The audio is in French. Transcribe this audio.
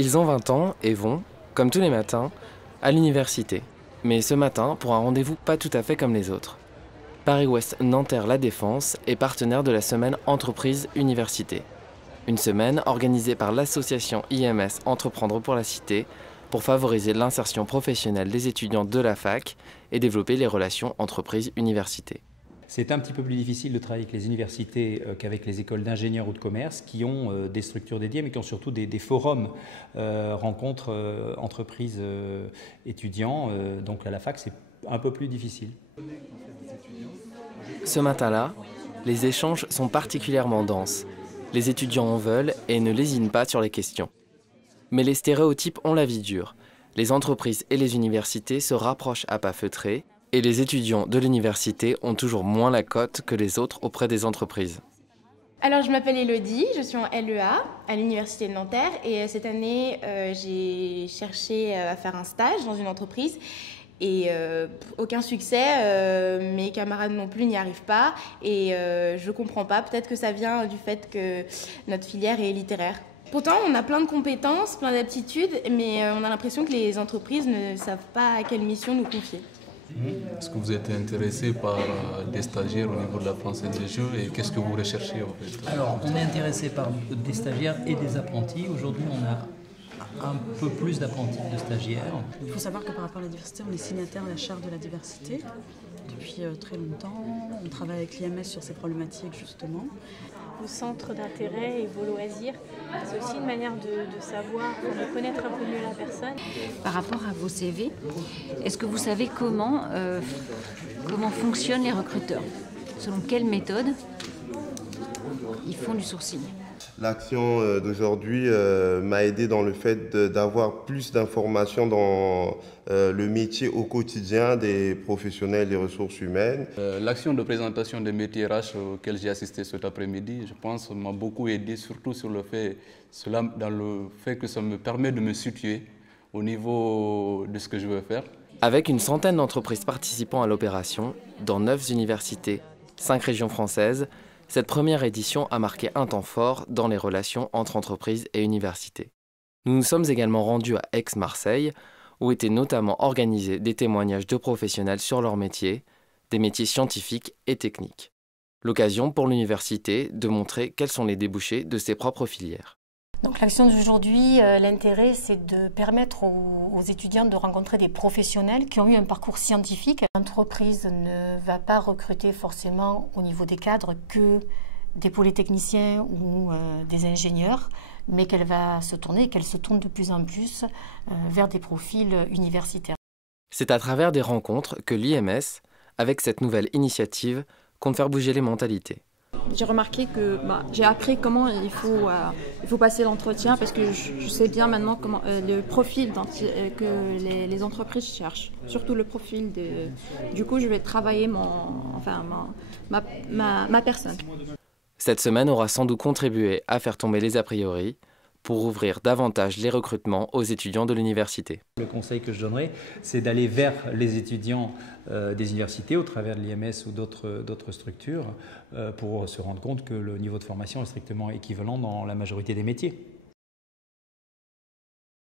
Ils ont 20 ans et vont, comme tous les matins, à l'université. Mais ce matin, pour un rendez-vous pas tout à fait comme les autres. Paris-Ouest Nanterre La Défense est partenaire de la semaine Entreprise Université. Une semaine organisée par l'association IMS Entreprendre pour la Cité pour favoriser l'insertion professionnelle des étudiants de la fac et développer les relations entreprise-université. C'est un petit peu plus difficile de travailler avec les universités qu'avec les écoles d'ingénieurs ou de commerce qui ont des structures dédiées mais qui ont surtout des forums, rencontres entreprises étudiants. Donc à la fac, c'est un peu plus difficile. Ce matin-là, les échanges sont particulièrement denses. Les étudiants en veulent et ne lésinent pas sur les questions. Mais les stéréotypes ont la vie dure. Les entreprises et les universités se rapprochent à pas feutrés et les étudiants de l'université ont toujours moins la cote que les autres auprès des entreprises. Alors je m'appelle Elodie, je suis en LEA à l'université de Nanterre et cette année j'ai cherché à faire un stage dans une entreprise et aucun succès, mes camarades non plus n'y arrivent pas et je comprends pas, peut-être que ça vient du fait que notre filière est littéraire. Pourtant, on a plein de compétences, plein d'aptitudes, mais on a l'impression que les entreprises ne savent pas à quelle mission nous confier. Est-ce que vous êtes intéressé par des stagiaires au niveau de la Française des Jeux et qu'est-ce que vous recherchez en fait? Alors, on est intéressé par des stagiaires et des apprentis. Aujourd'hui, on a un peu plus d'apprentis que de stagiaires. Il faut savoir que par rapport à la diversité, on est signataire de la charte de la diversité depuis très longtemps. On travaille avec l'IMS sur ces problématiques justement. Vos centres d'intérêt et vos loisirs, c'est aussi une manière de savoir, de connaître un peu mieux la personne. Par rapport à vos CV, est-ce que vous savez comment fonctionnent les recruteurs? Selon quelle méthode ils font du sourcing? L'action d'aujourd'hui m'a aidé dans le fait d'avoir plus d'informations dans le métier au quotidien des professionnels des ressources humaines. L'action de présentation des métiers RH auquel j'ai assisté cet après-midi, je pense, m'a beaucoup aidé, surtout dans le fait que ça me permet de me situer au niveau de ce que je veux faire. Avec une centaine d'entreprises participant à l'opération, dans 9 universités, 5 régions françaises, cette première édition a marqué un temps fort dans les relations entre entreprises et universités. Nous nous sommes également rendus à Aix-Marseille, où étaient notamment organisés des témoignages de professionnels sur leur métier, des métiers scientifiques et techniques. L'occasion pour l'université de montrer quels sont les débouchés de ses propres filières. Donc l'action d'aujourd'hui, l'intérêt c'est de permettre aux étudiants de rencontrer des professionnels qui ont eu un parcours scientifique. L'entreprise ne va pas recruter forcément au niveau des cadres que des polytechniciens ou des ingénieurs, mais qu'elle se tourne de plus en plus vers des profils universitaires. C'est à travers des rencontres que l'IMS, avec cette nouvelle initiative, compte faire bouger les mentalités. J'ai remarqué que j'ai appris comment il faut passer l'entretien parce que je sais bien maintenant comment le profil que les entreprises cherchent, surtout le profil du coup je vais travailler ma personne. Cette semaine aura sans doute contribué à faire tomber les a priori pour ouvrir davantage les recrutements aux étudiants de l'université. Le conseil que je donnerais, c'est d'aller vers les étudiants des universités au travers de l'IMS ou d'autres structures pour se rendre compte que le niveau de formation est strictement équivalent dans la majorité des métiers.